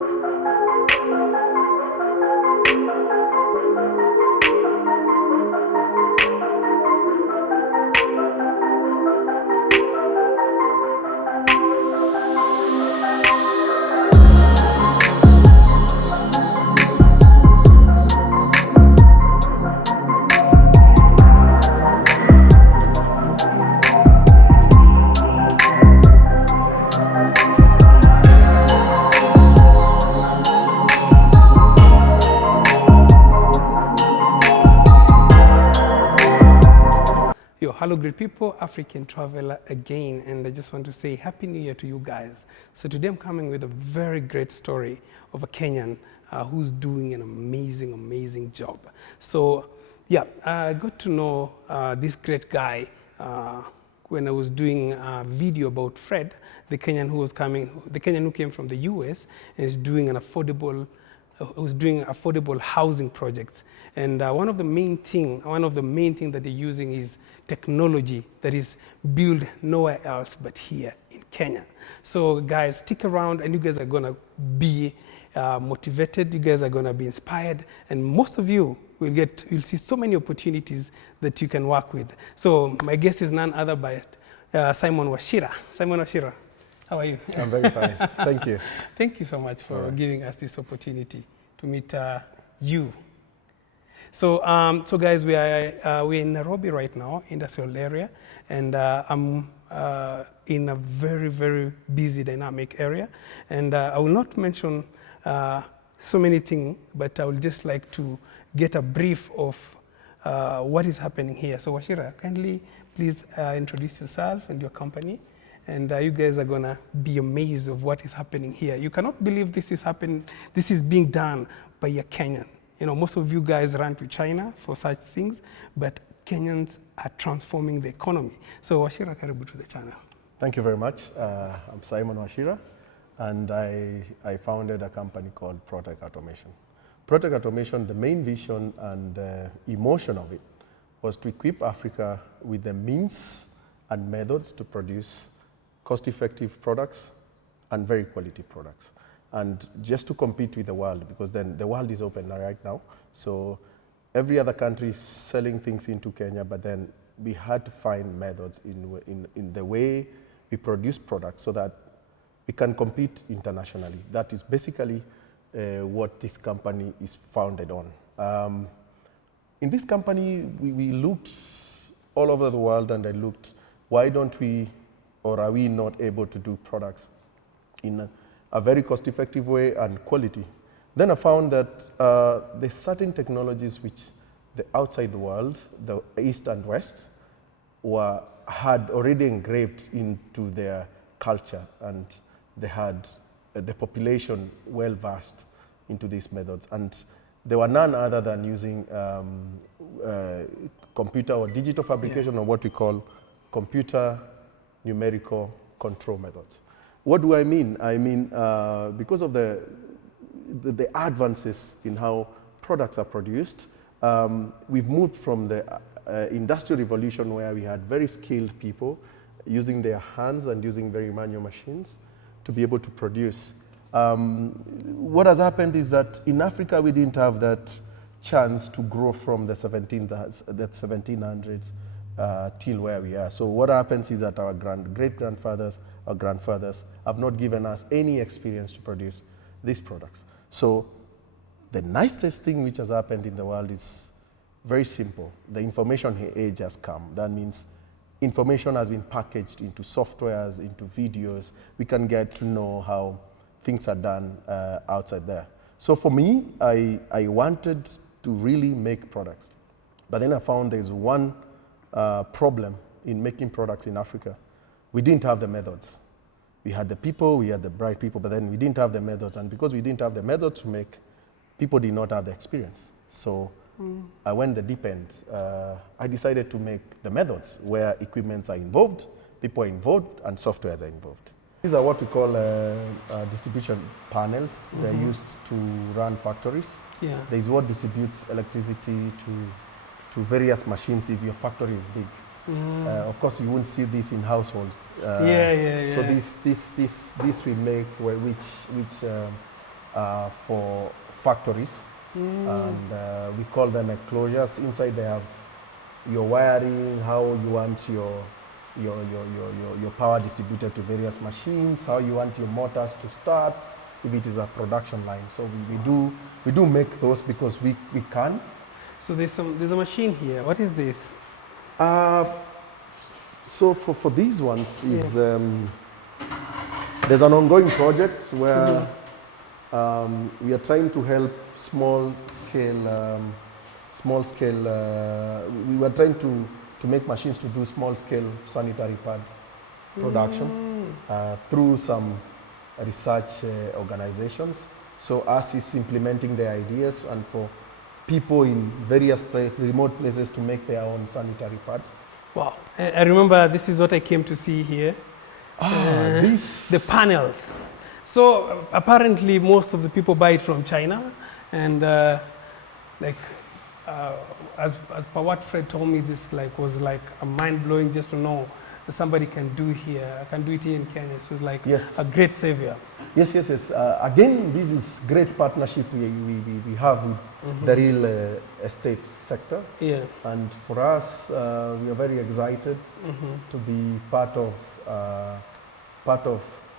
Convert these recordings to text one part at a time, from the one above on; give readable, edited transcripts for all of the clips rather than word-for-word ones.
Hello great people, African traveler again, and I just want to say Happy New Year to you guys. So today I'm coming with a very great story of a Kenyan who's doing an amazing job. So yeah, I got to know this great guy when I was doing a video about Fred, the Kenyan who came from the US and is doing an affordable housing projects. And one of the main thing that they're using is technology that is built nowhere else but here in Kenya. So guys, stick around and you guys are gonna be motivated, you guys are gonna be inspired, and most of you you'll see so many opportunities that you can work with. So my guest is none other but Simon Wachira. Simon Wachira, how are you? I'm very fine, thank you. Thank you so much for giving us this opportunity to meet you. So, so guys, we're in Nairobi right now, industrial area, and I'm in a very busy, dynamic area. And I will not mention so many things, but I would just like to get a brief of what is happening here. So Wachira, kindly please introduce yourself and your company. And you guys are gonna be amazed of what is happening here. You cannot believe this is happening. This is being done by a Kenyan. You know, most of you guys run to China for such things, but Kenyans are transforming the economy. So Wachira, karibu to the channel. Thank you very much. I'm Simon Wachira, and I founded a company called Protect Automation. Protect Automation, the main vision and emotion of it was to equip Africa with the means and methods to produce cost-effective products and very quality products. And just to compete with the world, because then the world is open right now. So every other country is selling things into Kenya, but then we had to find methods in the way we produce products so that we can compete internationally. That is basically what this company is founded on. In this company, we looked all over the world, and I looked, why don't we, or are we not able to do products in a very cost-effective way and quality? Then I found that there's certain technologies which the outside world, the East and West, had already engraved into their culture, and they had the population well-versed into these methods. And they were none other than using computer or digital fabrication, or what we call computer numerical control methods. What do I mean? I mean, because of the advances in how products are produced, we've moved from the industrial revolution, where we had very skilled people using their hands and using very manual machines to be able to produce. What has happened is that in Africa, we didn't have that chance to grow from the 1700s till where we are. So what happens is that our great-grandfathers or grandfathers have not given us any experience to produce these products. So the nicest thing which has happened in the world is very simple. The information age has come. That means information has been packaged into softwares, into videos. We can get to know how things are done outside there. So for me, I wanted to really make products. But then I found there's one problem in making products in Africa. We didn't have the methods. We had the people, we had the bright people, but then we didn't have the methods. And because we didn't have the methods to make, people did not have the experience. So I went the deep end. I decided to make the methods where equipments are involved, people are involved, and softwares are involved. These are what we call distribution panels. They're used to run factories. Yeah. There is what distributes electricity to various machines if your factory is big. Of course, you won't see this in households. Yeah. So this we make, which for factories, and we call them enclosures. Inside they have your wiring, how you want your power distributed to various machines, how you want your motors to start, if it is a production line. So we do make those because we can. So there's a machine here. What is this? So for these ones is there's an ongoing project where we are trying to help small scale. We were trying to make machines to do small scale sanitary pad production through some research organizations. So us is implementing the ideas, and for people in various remote places to make their own sanitary pads. Wow, I remember this is what I came to see here. The panels. So apparently most of the people buy it from China, and as per what Fred told me, this was like a mind-blowing just to know that somebody can do here. I can do it here in Kenya. It was like a great savior. Yes. Again, this is great partnership we have with the real estate sector. Yeah. And for us, we are very excited to be part of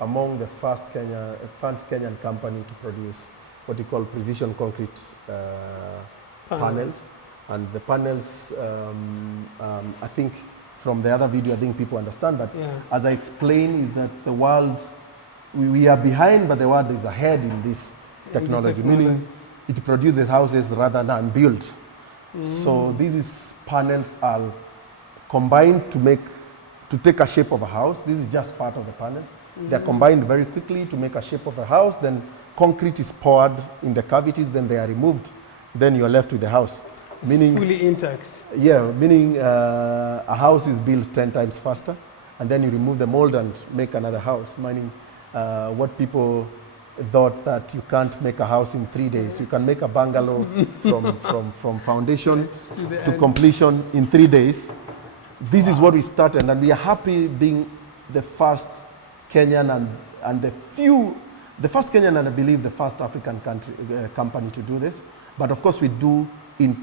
among the first Kenyan company to produce what we call precision concrete panels. And the panels, I think from the other video, I think people understand that. As I explained, is that the world, we are behind, but the world is ahead in this technology, meaning it produces houses rather than build. So these panels are combined to take a shape of a house. This is just part of the panels. They are combined very quickly to make a shape of a house. Then concrete is poured in the cavities. Then they are removed. Then you are left with the house. Meaning fully intact. Yeah, meaning a house is built 10 times faster, and then you remove the mold and make another house. Meaning what people thought that you can't make a house in 3 days. You can make a bungalow from foundation to completion in 3 days. This is what we started, and we are happy being the first Kenyan and the first Kenyan, and I believe the first African company to do this. But of course, we do we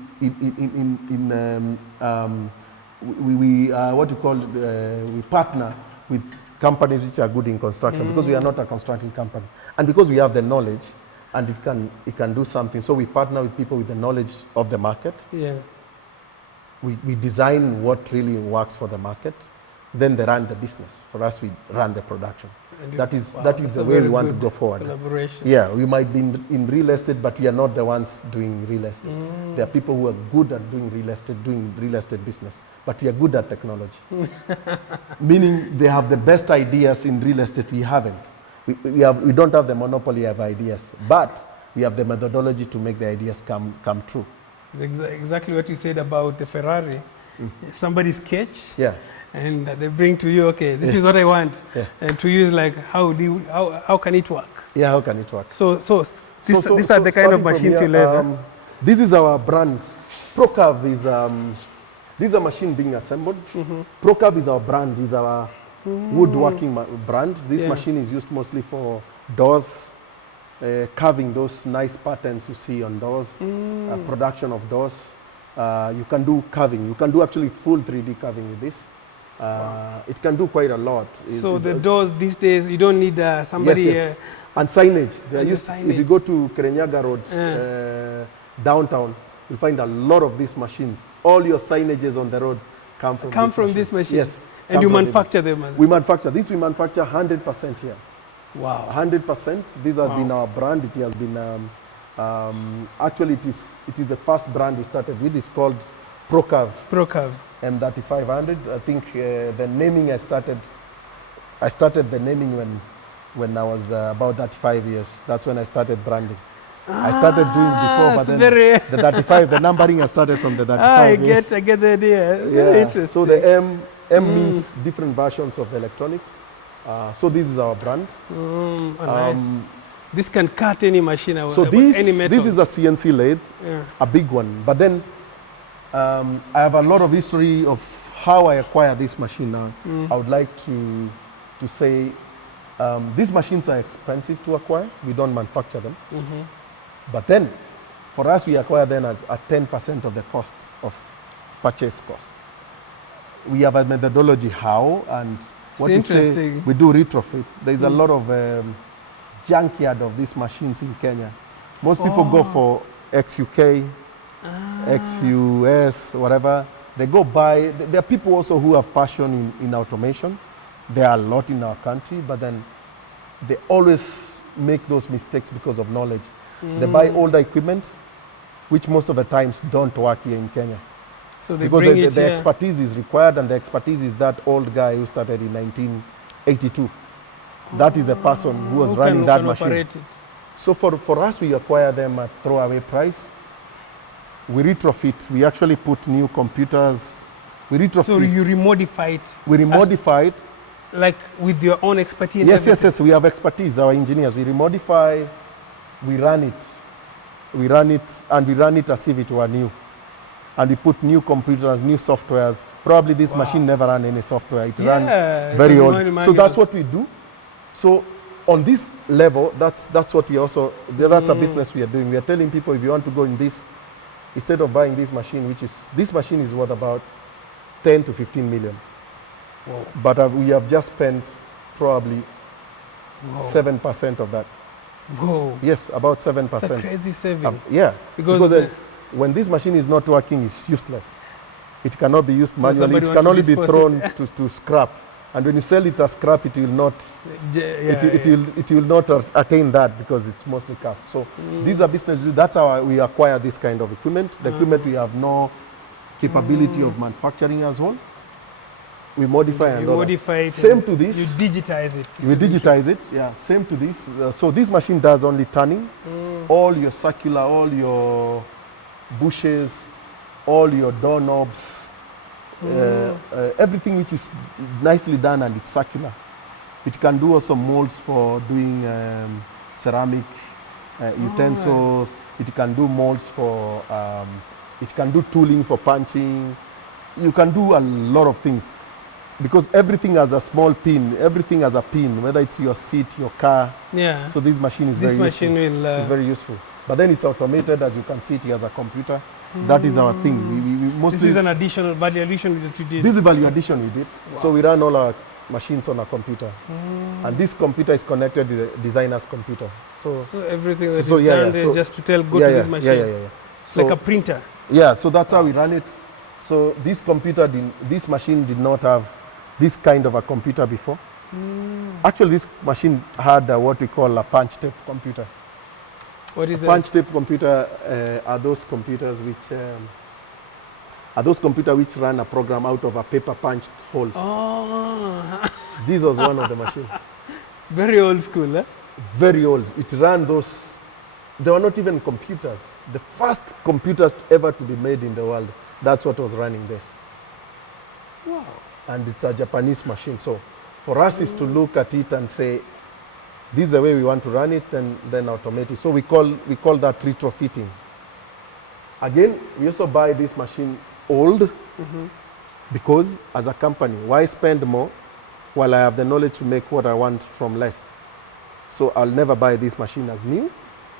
partner with companies which are good in construction because we are not a construction company, and because we have the knowledge and it can do something. So we partner with people with the knowledge of the market. Yeah. We design what really works for the market. Then they run the business. For us, we run the production. That is the way we want to go forward. Collaboration. Yeah, we might be in real estate, but we are not the ones doing real estate. There are people who are good at doing real estate business, but we are good at technology. Meaning they have the best ideas in real estate. We haven't. We don't have the monopoly of ideas, but we have the methodology to make the ideas come true. Exactly what you said about the Ferrari. Somebody sketch. Yeah. And they bring to you, okay, this is what I want. And to you is like, how can it work? Yeah, how can it work? So these are the kind of machines you learn. This is our brand. ProCurve is this is a machine being assembled. ProCurve is our brand, is our woodworking brand. This machine is used mostly for doors, carving those nice patterns you see on doors, production of doors. You can do carving. You can do actually full 3D carving with this. It can do quite a lot. So the doors these days, you don't need somebody. Yes. And signage. They are used. If you go to Kirinyaga Road, downtown, you'll find a lot of these machines. All your signages on the roads come from this machine. Yes. And you manufacture them? We manufacture this. We manufacture 100% here. Wow. 100%. This has been our brand. It has been actually it is the first brand we started with. It's called ProCurve. ProCurve. M3500. I think the naming I started the naming when I was about 35 years. That's when I started branding. I started doing before, but then the 35, the numbering I started from the 35 years. I get the idea. Yeah. Very interesting. So the M means different versions of the electronics. So this is our brand. Nice. This can cut any machine. So any metal. This is a CNC lathe, a big one. But then I have a lot of history of how I acquired this machine now. I would like to say These machines are expensive to acquire. We don't manufacture them. But then, for us, we acquire them at 10% of the cost of purchase cost. We have a methodology how, and what we say, we do retrofit. There's a lot of junkyard of these machines in Kenya. Most people go for ex-UK, ex-US, whatever. They go buy. There are people also who have passion in automation. There are a lot in our country, but then they always make those mistakes because of knowledge. They buy older equipment, which most of the times don't work here in Kenya. So they because bring it the here. expertise is required, and the expertise is that old guy who started in 1982. That is a person who was running that machine. So for us, we acquire them at throwaway price. We retrofit. We actually put new computers. We retrofit. So you remodify it. We remodify it. Like with your own expertise? Yes. We have expertise, our engineers. We remodify, we run it. We run it as if it were new. And we put new computers, new softwares. Probably this machine never ran any software. It ran very old. So that's what we do. So on this level, that's what we also, that's a business we are doing. We are telling people, if you want to go in this, instead of buying this machine, this machine is worth about 10 to 15 million. Wow. But we have just spent probably 7% of that. Whoa. Yes, about 7%. It's a crazy saving. Yeah, because when this machine is not working, it's useless. It cannot be used manually. It can only be thrown to scrap. And when you sell it as scrap, it will not. It will not attain that because it's mostly cast. So these are businesses. That's how we acquire this kind of equipment. The equipment we have no capability of manufacturing as well. We modify and modify it. Same to this. You digitize it. We digitize it. Yeah. Same to this. So this machine does only turning. All your circular, all your bushes, all your doorknobs. Everything which is nicely done and it's circular. It can do also molds for doing ceramic utensils. It can do molds for, it can do tooling for punching. You can do a lot of things because everything has a small pin, everything has a pin, whether it's your seat, your car. Yeah. So this machine is very useful. It's very useful. But then it's automated, as you can see, it has a computer. That is our thing. We mostly, this is an additional value addition that you did. This is value addition we did. Wow. So we run all our machines on a computer. And this computer is connected to the designer's computer. So everything that is done there just to tell go to this machine. Yeah. So, like a printer. Yeah, so that's how we run it. So this computer, this machine did not have this kind of a computer before. Actually, this machine had what we call a punch tape computer. What is punch tape computer are those computers which run a program out of a paper punched holes. Oh. This was one of the machines. Very old school, eh? Very old. It ran those. They were not even computers. The first computers ever to be made in the world. That's what was running this. Wow. And it's a Japanese machine. So for us is to look at it and say, this is the way we want to run it, then automate it. So we call that retrofitting. Again, we also buy this machine old because as a company, why spend more while I have the knowledge to make what I want from less? So I'll never buy this machine as new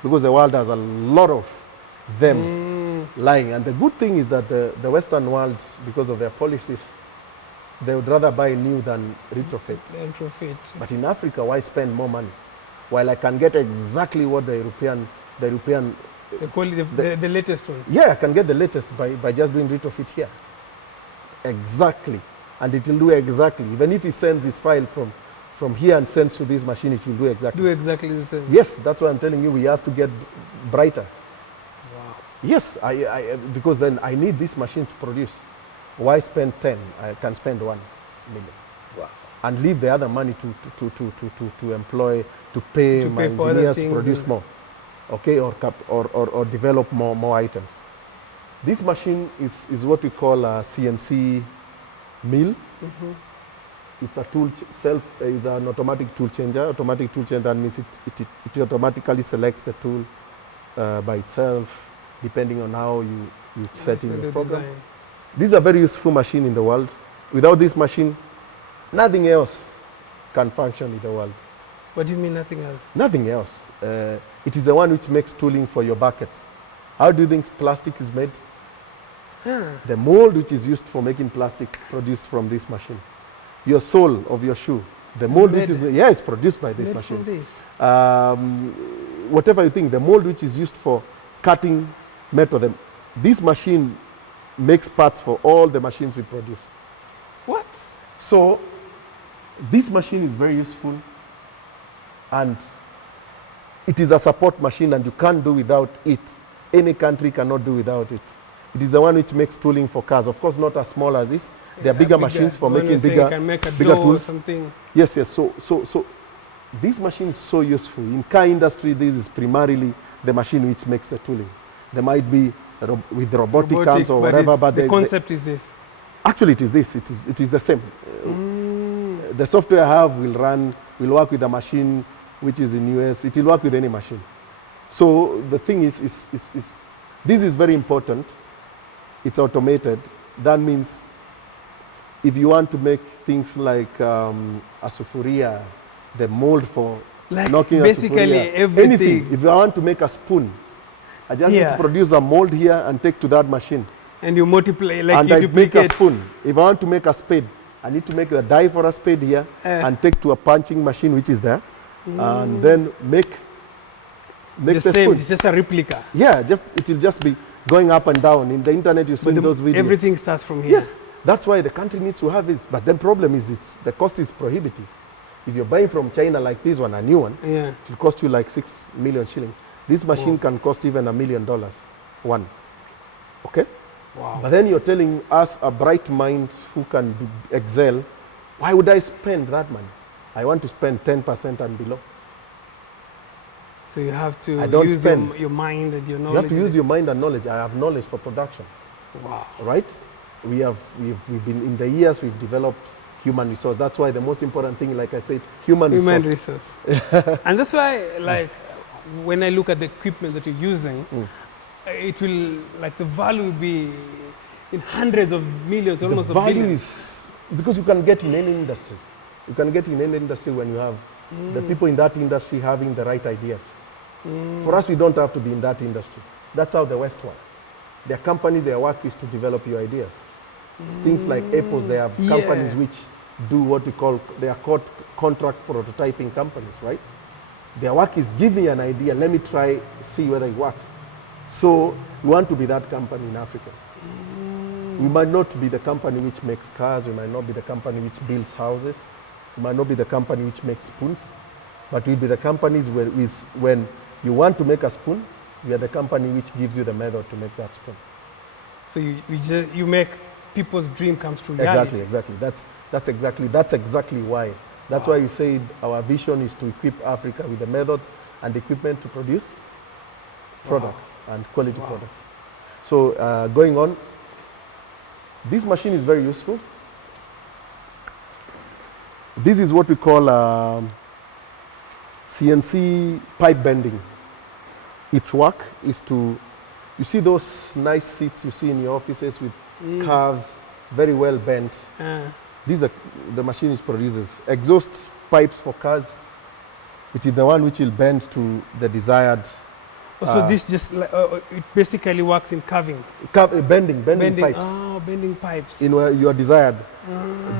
because the world has a lot of them lying. And the good thing is that the Western world, because of their policies, they would rather buy new than retrofit. But in Africa, why spend more money? While I can get exactly what the European they call it the latest one. Yeah, I can get the latest by just doing retrofit here. Exactly. And it will do exactly. Even if he sends his file from here and sends to this machine, it will do exactly. Do exactly the same. Yes, that's why I'm telling you, we have to get brighter. Wow. Yes, because then I need this machine to produce. Why spend 10? I can spend 1 million. Wow. And leave the other money to employ, to pay my engineers to produce more, okay, or develop more items. This machine is what we call a Cnc Mill. It's a tool is an automatic tool changer. Automatic tool changer means it automatically selects the tool by itself, depending on how you set in the program. Design. This is a very useful machine in the world. Without this machine, nothing else can function in the world. What do you mean nothing else? Nothing else. It is the one which makes tooling for your buckets. How do you think plastic is made? The mold which is used for making plastic produced from this machine. Your sole of your shoe, the mold which is, it's produced by this machine. Whatever you think, the mold which is used for cutting metal, this machine makes parts for all the machines we produce. What? So this machine is very useful, and it is a support machine, and you can't do without it. Any country cannot do without it. It is the one which makes tooling for cars. Of course, not as small as this. There are bigger machines for making bigger tools. Something. Yes. So this machine is so useful. In car industry, this is primarily the machine which makes the tooling. There might be with robotic arms or whatever, but the concept is this. Actually, it is this. It is the same. The software I have will work with a machine which is in US. It will work with any machine. So the thing is this is very important. It's automated. That means if you want to make things like a sufuria, the mold for like knocking basically a sufuria, everything. anything. If I want to make a spoon, I just need to produce a mold here and take to that machine. And you multiply, like and you I duplicate. make a spoon. If I want to make a spade, I need to make the die for a spade here and take to a punching machine which is there, and then make the same. spoon. It's just a replica. Yeah, it will just be going up and down. In the internet, you see those videos. Everything starts from here. Yes, that's why the country needs to have it. But the problem is the cost is prohibitive. If you're buying from China like this one, a new one, it will cost you like 6 million shillings. This machine can cost even $1 million, one. Okay? Wow. But then you're telling us, a bright mind who can excel, why would I spend that money? I want to spend 10% and below. So you have to use your mind and your knowledge. You have to use your mind and knowledge. I have knowledge for production. Wow. Right? We've been, in the years, we've developed human resource. That's why the most important thing, like I said, human resource. And that's why, like, when I look at the equipment that you're using, it will, like, the value will be in hundreds of millions, almost the a value billion. is, because you can get in any industry. You can get in any industry when you have the people in that industry having the right ideas. For us, we don't have to be in that industry. That's how the West works. There are companies, their work is to develop your ideas. Things like Apple's, they have companies which do what we call, they are called contract prototyping companies, right? Their work is, give me an idea, let me try, see whether it works. So we want to be that company in Africa. We might not be the company which makes cars, we might not be the company which builds houses, we might not be the company which makes spoons, but we'll be the companies where when you want to make a spoon, we are the company which gives you the method to make that spoon. So you make people's dream comes true. Reality. Exactly. That's exactly why. That's why we say our vision is to equip Africa with the methods and equipment to produce products and quality products. So going on, this machine is very useful. This is what we call Cnc pipe bending. Its work is to, you see those nice seats you see in your offices with curves, very well bent. These are the machine which produces exhaust pipes for cars, which is the one which will bend to the desired. So this just it basically works in carving. Bending pipes. Bending pipes. In where you are desired.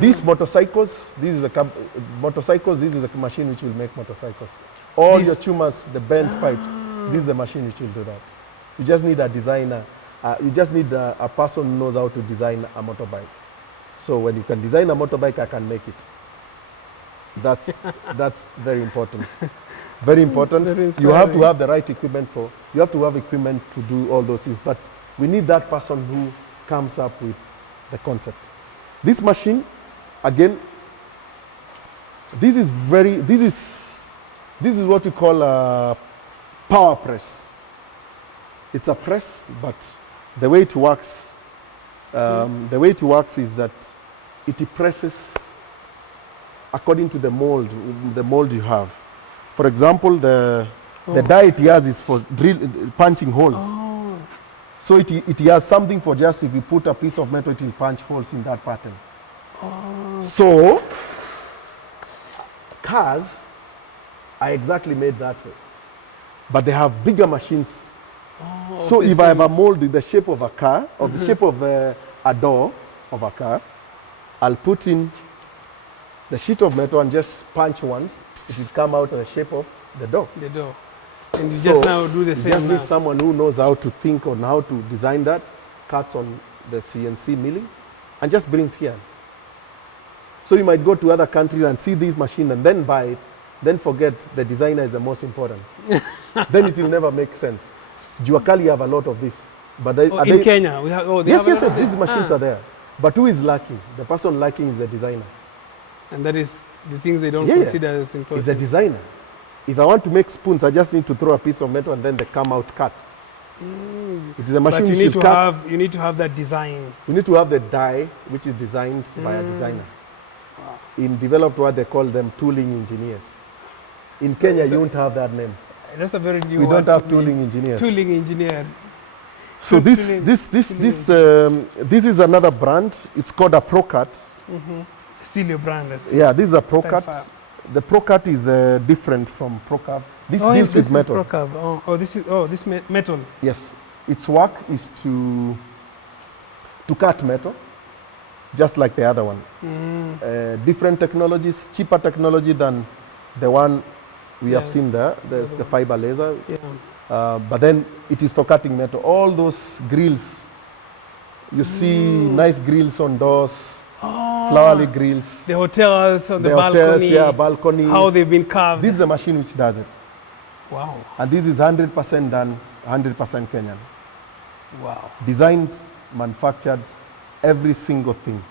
These motorcycles, this is a machine which will make motorcycles. All your tumors, the bent pipes, this is the machine which will do that. You just need a designer. You just need a person who knows how to design a motorbike. So when you can design a motorbike, I can make it. That's very important. Very important. You have to have the right equipment you have to have equipment to do all those things. But we need that person who comes up with the concept. This machine, again, this is what we call a power press. It's a press, but the way it works, is that it presses according to the mold you have. For example, the die it has is for punching holes. So it has something for just if you put a piece of metal, it will punch holes in that pattern. So cars are exactly made that way. But they have bigger machines. Oh, So if I have a mold in the shape of a car, or the shape of a door of a car, I'll put in the sheet of metal and just punch once. It will come out in the shape of the door. The door. And you So just now do the you same just now. need someone who knows how to think on how to design that, cuts on the CNC milling, and just brings here. So you might go to other countries and see this machine and then buy it, then forget the designer is the most important. Then it will never make sense. Juakali have a lot of this. But they, in Kenya, we have. Oh, they yes, have a yes, lot yes. of These them. machines are there. But who is lacking? The person lacking is the designer. And that is the things they don't Yeah, consider as important. It's the designer. If I want to make spoons, I just need to throw a piece of metal and then they come out cut. It is a machine But you which need will to cut. have. You need to have that design. You need to have the die, which is designed by a designer. In developed what they call them tooling engineers. In Kenya, you won't have that name. That's a very new We word don't have for me. tooling engineers. Tooling engineer. So Tooling- this is another brand. It's called a ProCut. Still your brand. Let's say. Yeah, this is a Type ProCut. five. The ProCut is different from ProCut. This Oh, deals this with is metal. Procav. Oh, this is this metal. Yes, its work is to cut metal, just like the other one. Different technologies, cheaper technology than the one we have seen there, the fiber laser. Yeah. But then it is for cutting metal. All those grills, you see nice grills on doors, flowery grills. The hotels on the hotels, balcony. yeah, balconies. How they've been carved. This is the machine which does it. Wow. And this is 100% done, 100% Kenyan. Wow. Designed, manufactured, every single thing.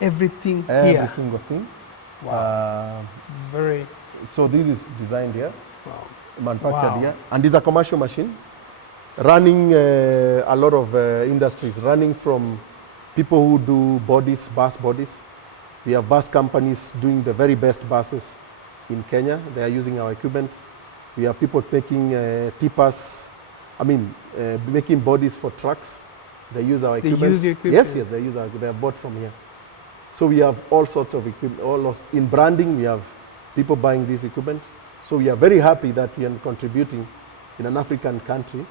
Everything Every here. single thing. Very. So this is designed here, Wow. manufactured Wow. here. And this is a commercial machine running a lot of industries, running from people who do bodies, bus bodies. We have bus companies doing the very best buses in Kenya. They are using our equipment. We have people making tippers, making bodies for trucks. They use our They equipment. use your equipment? Yes, they use they are bought from here. So we have all sorts of equipment. In branding, we have people buying this equipment. So we are very happy that we are contributing in an African country,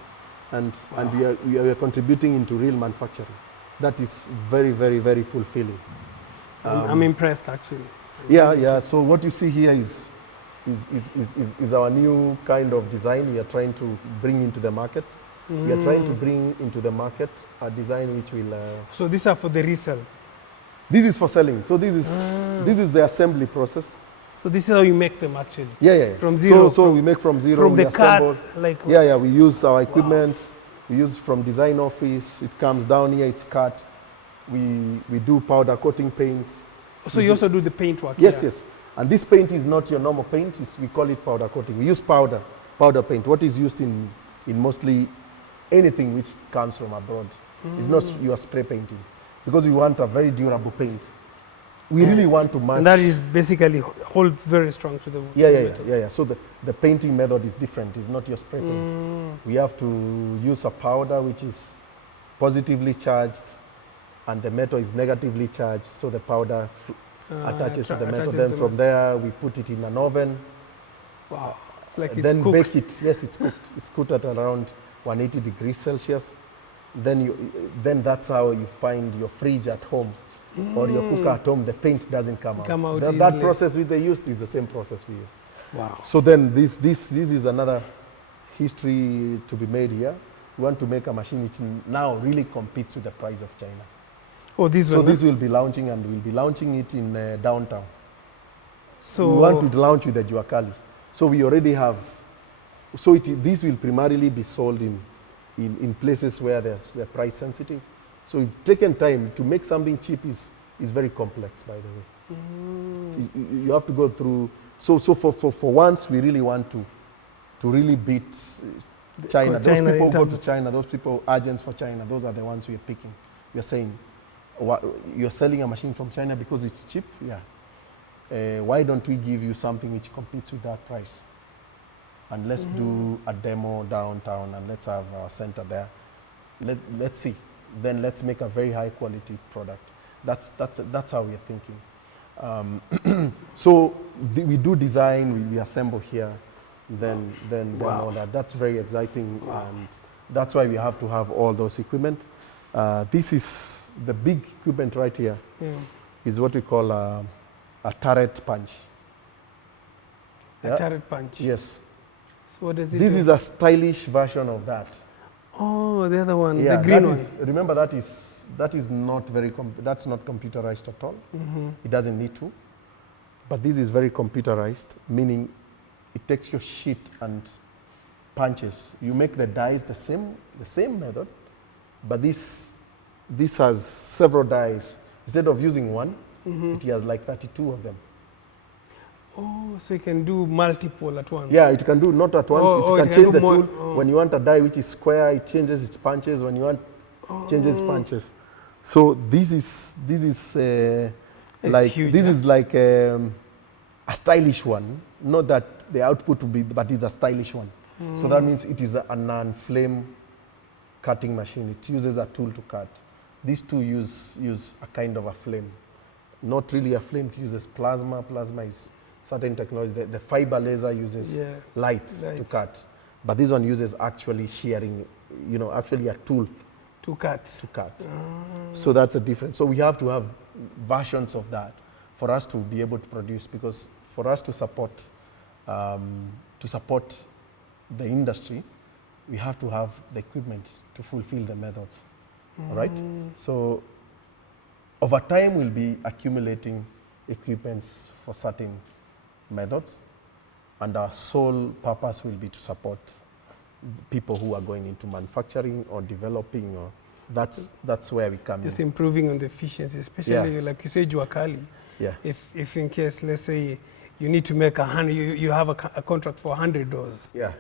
and we are contributing into real manufacturing. That is very, very, very fulfilling. I'm impressed actually. Yeah. So what you see here is our new kind of design we are trying to bring into the market. We are trying to bring into the market a design which will. So these are for the resale. This is for selling. So this is the assembly process. So this is how you make them actually. Yeah. From zero. So we make from zero. From we the assemble. cuts, like. Yeah. We use our equipment. We use from design office. It comes down here. It's cut. We do powder coating paint. So you also do the paint work. Yes, here. yes. And this paint is not your normal paint. We call it powder coating. We use powder paint. What is used in mostly anything which comes from abroad. It's not your spray painting, because we want a very durable paint. We really want to match. And that is basically hold very strong to the metal. Yeah. So the painting method is different. It's not your spray paint. We have to use a powder which is positively charged, and the metal is negatively charged. So the powder attaches to the metal. Then from there we put it in an oven. Wow. It's like it's Then cooked. bake it. Yes, it's cooked. It's cooked at around 180 degrees Celsius. Then that's how you find your fridge at home or your cooker at home. The paint doesn't come out. That easily. process which they used is the same process we use. Wow. So then this is another history to be made here. We want to make a machine which now really competes with the price of China. Oh, this So one. this will be launching, and we'll be launching it in downtown. So We want to launch with the Juakali. So we already have. So this will primarily be sold in places where they're price sensitive. So we've taken time to make something cheap is very complex, by the way. You have to go through. So for once, we really want to really beat China. Those people go to China. Those people agents for China. Those are the ones we are picking. We are saying, you're selling a machine from China because it's cheap. Yeah. Why don't we give you something which competes with that price? And let's do a demo downtown, and let's have a center there. Let's see. Then let's make a very high quality product. That's how we're thinking. So we do design, we assemble here, then all that. That's very exciting, and that's why we have to have all those equipment. This is the big equipment right here. Is what we call a turret punch. A turret punch. Yes. So what does it This do? is a stylish version of that. Oh, the other one, Yeah, the green that one. is, remember that is not very, that's not computerized at all. It doesn't need to. But this is very computerized, meaning it takes your sheet and punches. You make the dies the same method, but this has several dies. Instead of using one, it has like 32 of them. Oh, so you can do multiple at once. Yeah, it can do not at once. Oh, it can change the more, tool. When you want a die which is square, it changes its punches. When you want, changes punches. So this is like huge, this huh? is like a stylish one. Not that the output will be, but it's a stylish one. So that means it is a non-flame cutting machine. It uses a tool to cut. These two use a kind of a flame. Not really a flame. It uses plasma. Plasma is certain technology. The fiber laser uses light to cut, but this one uses actually shearing, actually a tool to cut. So that's a difference. So we have to have versions of that for us to be able to produce, because for us to support the industry, we have to have the equipment to fulfill the methods. All right. So over time, we'll be accumulating equipments for certain methods, and our sole purpose will be to support people who are going into manufacturing or developing, or that's where we come Just in. improving on the efficiency, especially like you say, jua kali. Yeah. If in case, let's say, you need to make you have a contract for 100 doors. Yeah.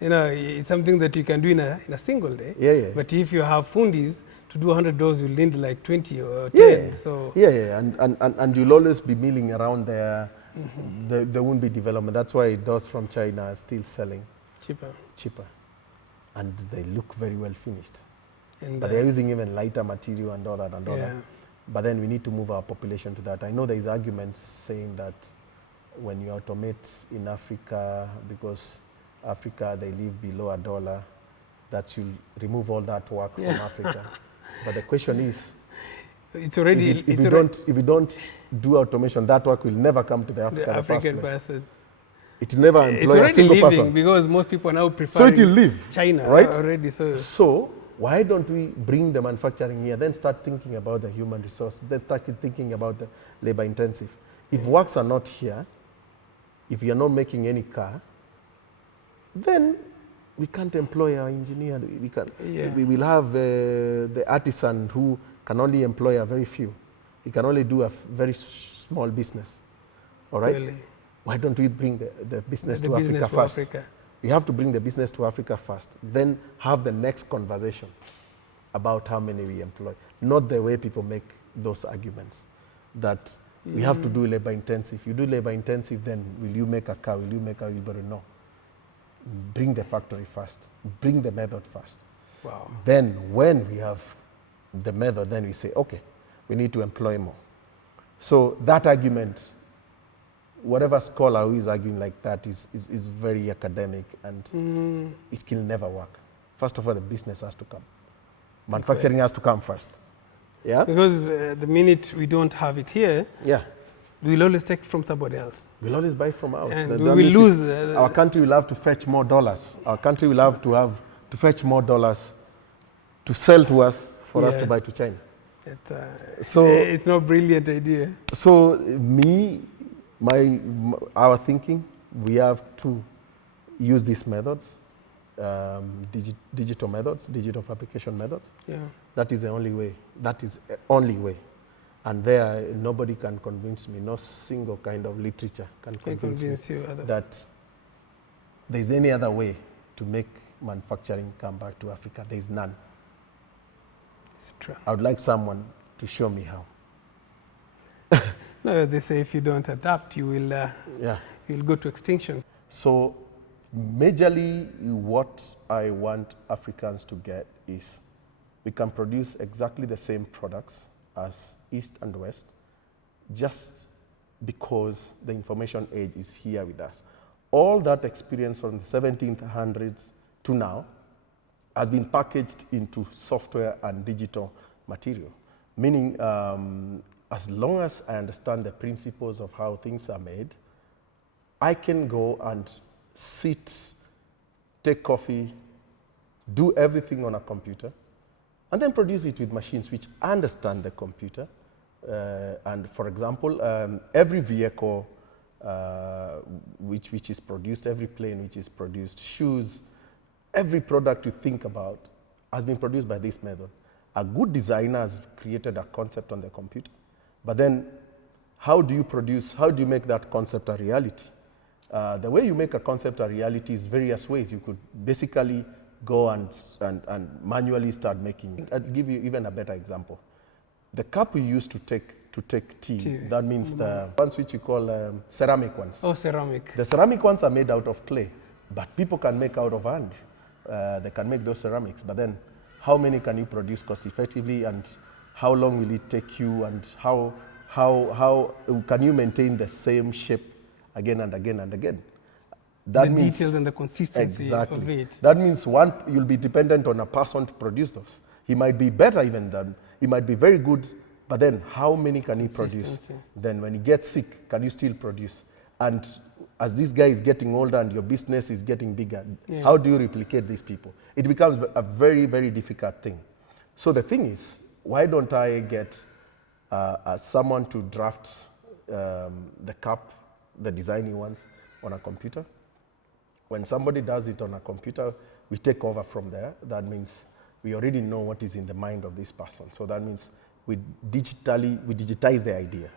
It's something that you can do in a single day. Yeah. But if you have fundis, to do 100 doors, you'll need like 20 or 10. So and you'll always be milling around there. There won't be development. That's why doors from China are still selling cheaper, and they look very well finished. But they're using even lighter material and all that and all that. But then we need to move our population to that. I know there is arguments saying that when you automate in Africa, because Africa they live below $1, that you'll remove all that work from Africa. But the question is, it's already if we don't do automation, that work will never come to the African person. It will never employ a single person. Because most people now prefer So it will live, China, right? Already. So why don't we bring the manufacturing here, then start thinking about the human resource, then start thinking about the labor intensive. If works are not here, if you are not making any car, then we can't employ our engineer. We will have the artisan who can only employ a very few. He can only do a very small business. All right? Really? Why don't we bring the business to Africa first? We have to bring the business to Africa first, then have the next conversation about how many we employ. Not the way people make those arguments that we have to do labor intensive. You do labor intensive, then will you make a car? Will you make a wheelbarrow? No. Bring the factory first. Bring the method first. Wow. Then when we have the method, then we say, okay, we need to employ more. So that argument, whatever scholar who is arguing like that is very academic, and it can never work. First of all, the business has to come. Manufacturing has to come first. Yeah? Because the minute we don't have it here, we'll always take from somebody else. We'll always buy from out. And we will lose. Our country will have to fetch more dollars. Our country will have to fetch more dollars to sell to us for us to buy to China. So it's not a brilliant idea. So our thinking, we have to use these methods, digital methods, digital fabrication methods. Yeah. That is the only way. That is the only way. And there, nobody can convince me, no single kind of literature can convince me that there's any other way to make manufacturing come back to Africa. There is none. It's true. I would like someone to show me how. No, they say if you don't adapt, you will you'll go to extinction. So majorly what I want Africans to get is we can produce exactly the same products as East and West, just because the information age is here with us. All that experience from the 1700s to now has been packaged into software and digital material, meaning as long as I understand the principles of how things are made, I can go and sit, take coffee, do everything on a computer, and then produce it with machines which understand the computer. And for example, every vehicle which is produced, every plane which is produced, shoes, every product you think about has been produced by this method. A good designer has created a concept on the computer, but then how do you make that concept a reality? The way you make a concept a reality is various ways. You could basically go and manually start making. I'll give you even a better example. The cup we use to take tea, that means the ones which we call ceramic ones. Oh, ceramic. The ceramic ones are made out of clay, but people can make out of hand. They can make those ceramics, but then how many can you produce cost effectively, and how long will it take you, and how can you maintain the same shape again and again and again? That the means details and the consistency of it. That means one, you'll be dependent on a person to produce those. He might be better even than, he might be very good, but then how many can he produce? Then when he gets sick, can you still produce? And as this guy is getting older and your business is getting bigger, how do you replicate these people? It becomes a very, very difficult thing. So the thing is, why don't I get someone to draft the cup, the designing ones, on a computer? When somebody does it on a computer, we take over from there. That means we already know what is in the mind of this person. So that means we digitize the idea.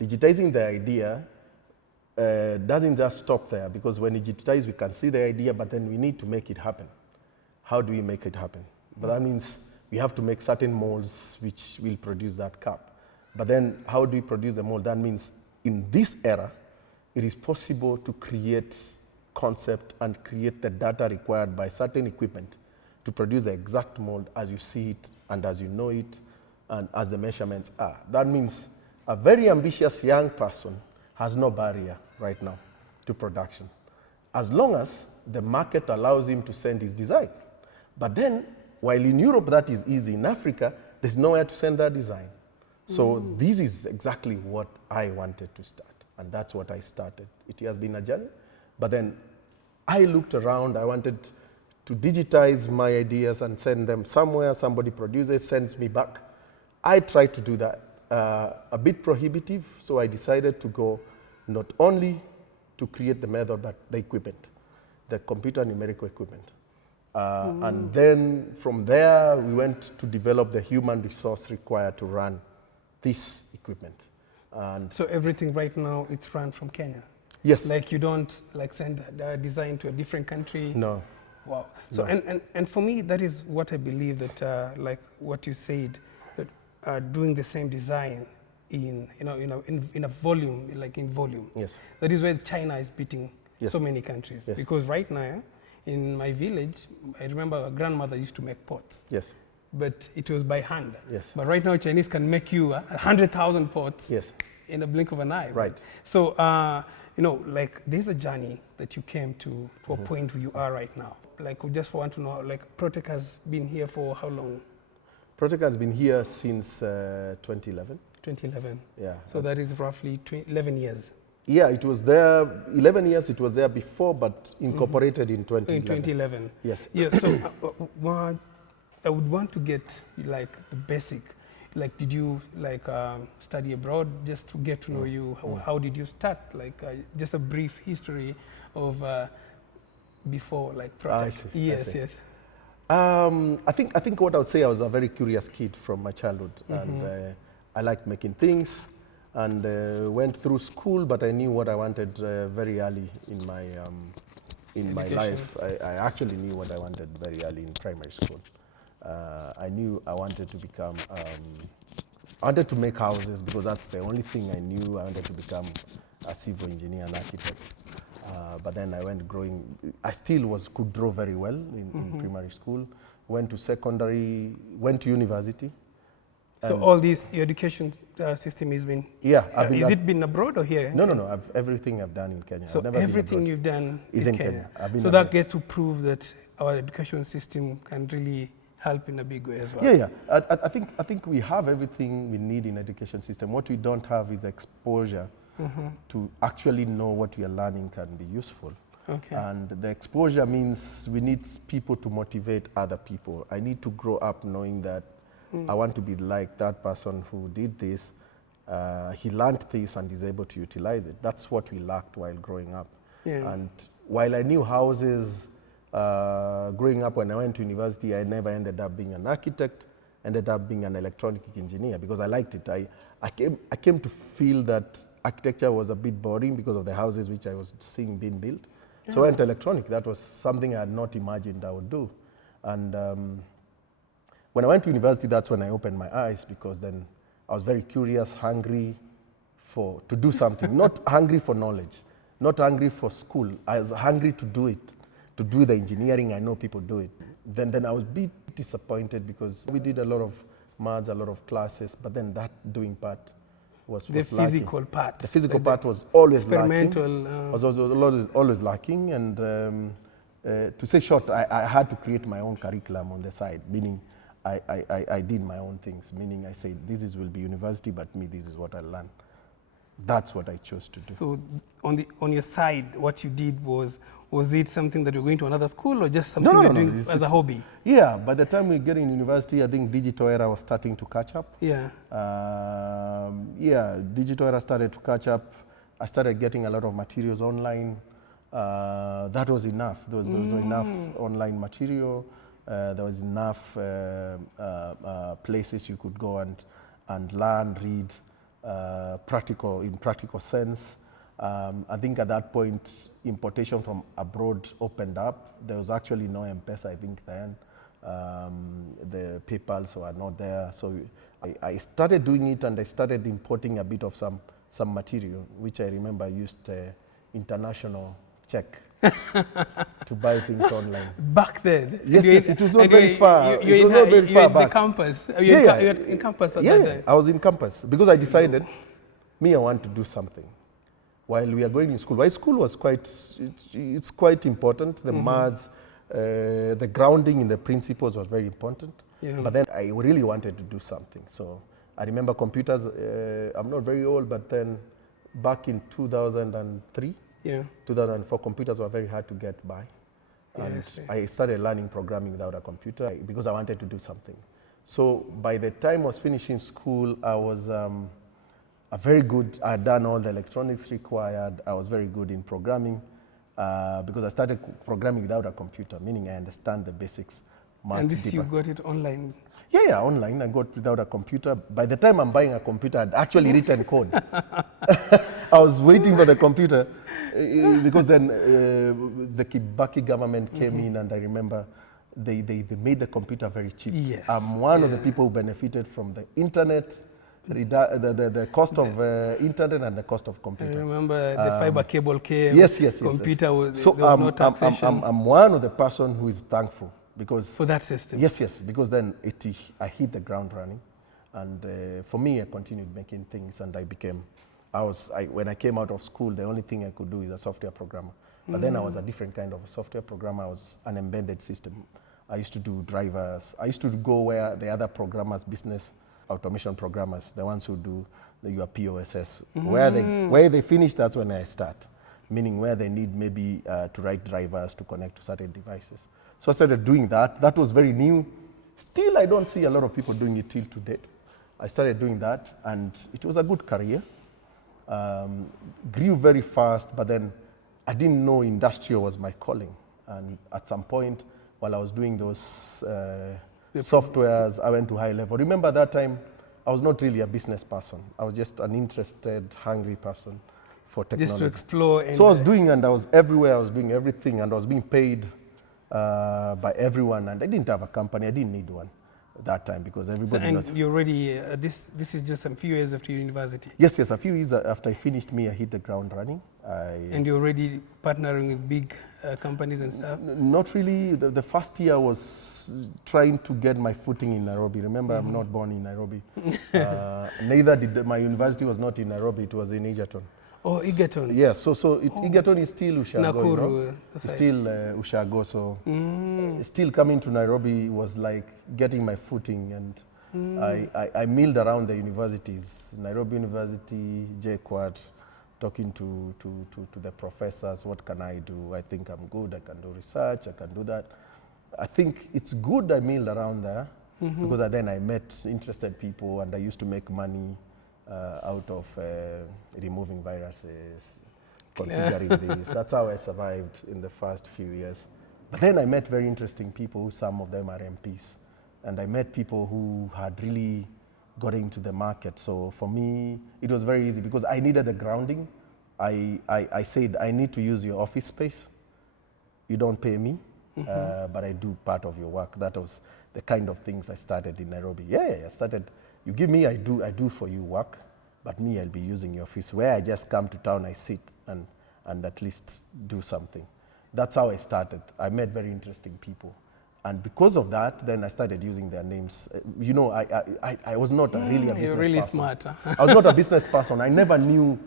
Digitizing the idea doesn't just stop there, because when we digitize, we can see the idea, but then we need to make it happen. How do we make it happen? But that means we have to make certain molds which will produce that cup. But then how do we produce the mold? That means in this era, it is possible to create concept and create the data required by certain equipment to produce the exact mold as you see it and as you know it and as the measurements are. That means a very ambitious young person has no barrier right now to production, as long as the market allows him to send his design. But then, while in Europe that is easy, in Africa, there's nowhere to send that design. So this is exactly what I wanted to start, and that's what I started. It has been a journey. But then I looked around, I wanted to digitize my ideas and send them somewhere, somebody produces, sends me back. I tried to do that, a bit prohibitive, so I decided to go not only to create the method, but the equipment, the computer numerical equipment. And then from there, we went to develop the human resource required to run this equipment. And so everything right now, it's run from Kenya? Yes. Like you don't like send the design to a different country? No. Wow. So no. And for me, that is what I believe that like what you said, that doing the same design in a volume, like in volume. Yes. That is where China is beating so many countries. Yes. Because right now in my village, I remember our grandmother used to make pots. Yes. But it was by hand. Yes. But right now Chinese can make you 100,000 pots. Yes. In a blink of an eye. Right. So, like there's a journey that you came to a point where you are right now. Like we just want to know, like Protec has been here for how long? Protec has been here since 2011. 2011. Yeah. So that is roughly 11 years. Yeah, it was there 11 years. It was there before, but incorporated in 2011. In 2011. Yes. Yeah. So I would want to get like the basic. Like, did you like study abroad just to get to know you? How did you start? Like, just a brief history of before, like, Protec. Yes. I think what I would say, I was a very curious kid from my childhood, and I liked making things, and went through school, but I knew what I wanted very early in my life. I actually knew what I wanted very early in primary school. I knew I wanted to become, I wanted to make houses because that's the only thing I knew. I wanted to become a civil engineer and architect. But then I went growing, I still could draw very well in primary school, went to secondary, went to university. So all this, your education system has been, is it been abroad or here? No. Everything I've done in Kenya. So everything you've done is in Kenya. So that gets to prove that our education system can really help in a big way as well. Yeah. I think we have everything we need in education system. What we don't have is exposure to actually know what we are learning can be useful. Okay. And the exposure means we need people to motivate other people. I need to grow up knowing that I want to be like that person who did this. He learned this and is able to utilize it. That's what we lacked while growing up. Yeah. And while I knew houses, growing up when I went to university, I never ended up being an architect, ended up being an electronic engineer because I liked it. I came to feel that architecture was a bit boring because of the houses which I was seeing being built. So I went to electronic. That was something I had not imagined I would do. And when I went to university, that's when I opened my eyes because then I was very curious, hungry to do something. Not hungry for knowledge, not hungry for school. I was hungry to do it, to do the engineering. I know people do it. Then I was a bit disappointed because we did a lot of maths, a lot of classes, but then that doing part was the physical lacking. part. The physical part was always experimental, lacking. Was always lacking. And to say short, I had to create my own curriculum on the side, meaning I did my own things, meaning I said, will be university, but me, this is what I learned. That's what I chose to do. So on your side, what you did was it something that you're going to another school or just something you're doing as a hobby? Yeah, by the time we get in university, I think digital era was starting to catch up. Yeah. Digital era started to catch up. I started getting a lot of materials online. That was enough. There was enough online material. There was enough places you could go and learn, read, in practical sense. I think at that point, importation from abroad opened up. There was actually no Mpesa, I think, then. The PayPals were not there. So I started doing it and I started importing a bit of some material, which I remember I used international check to buy things online. Back then? Yes, it was not very far. It was not very far back. The campus? You were in campus at that time? I was in campus because I decided, I want to do something. While we are going in school, school was it's quite important. The maths, the grounding in the principles was very important. Yeah. But then I really wanted to do something. So I remember computers, I'm not very old, but then back in 2003, 2004, computers were very hard to get by. And I started learning programming without a computer because I wanted to do something. So by the time I was finishing school, I was I had done all the electronics required. I was very good in programming because I started programming without a computer, meaning I understand the basics. And this you got it online? Yeah, online. I got without a computer. By the time I'm buying a computer, I'd actually written code. I was waiting for the computer because then the Kibaki government came in, and I remember they made the computer very cheap. Yes. I'm one of the people who benefited from the internet, the cost of internet and the cost of computer. I remember the fiber cable came. Yes. Computer was, so there was no taxation. I'm one of the person who is thankful because for that system. Yes, because then I hit the ground running, and for me I continued making things, and when I came out of school, the only thing I could do is a software programmer. But then I was a different kind of a software programmer. I was an embedded system. I used to do drivers. I used to go where the other programmers, business automation programmers, the ones who do your POSs, where they finish, that's when I start. Meaning where they need maybe to write drivers to connect to certain devices. So I started doing that. That was very new. Still, I don't see a lot of people doing it till to date. I started doing that, and it was a good career. Grew very fast, but then I didn't know industrial was my calling. And at some point, while I was doing those softwares, I went to high level. Remember that time, I was not really a business person. I was just an interested, hungry person for technology. Just to explore. So I was doing, and I was everywhere. I was doing everything, and I was being paid by everyone. And I didn't have a company. I didn't need one. that time because everybody knows. And you already, this is just a few years after university. Yes, a few years after I finished I hit the ground running. And you're already partnering with big companies and stuff? Not really. The first year was trying to get my footing in Nairobi. Remember, I'm not born in Nairobi. Neither did my university was not in Nairobi. It was in Egerton. Oh, Egerton. Yeah, Egerton is still Ushago. Nakuru, you know? It's still Ushago. So still coming to Nairobi was like getting my footing, and I milled around the universities, Nairobi University, JKUAT, talking to the professors. What can I do? I think I'm good. I can do research. I can do that. I think it's good I milled around there because then I met interested people, and I used to make money out of removing viruses, configuring this. That's how I survived in the first few years. But then I met very interesting people, some of them are MPs. And I met people who had really got into the market. So for me, it was very easy because I needed the grounding. I said, I need to use your office space. You don't pay me, but I do part of your work. That was the kind of things I started in Nairobi. I started. You give me, I do for you work, but me, I'll be using your office. Where I just come to town, I sit and at least do something. That's how I started. I met very interesting people. And because of that, then I started using their names. You know, I was not really a business You're really person. smart. Huh? I was not a business person. I never knew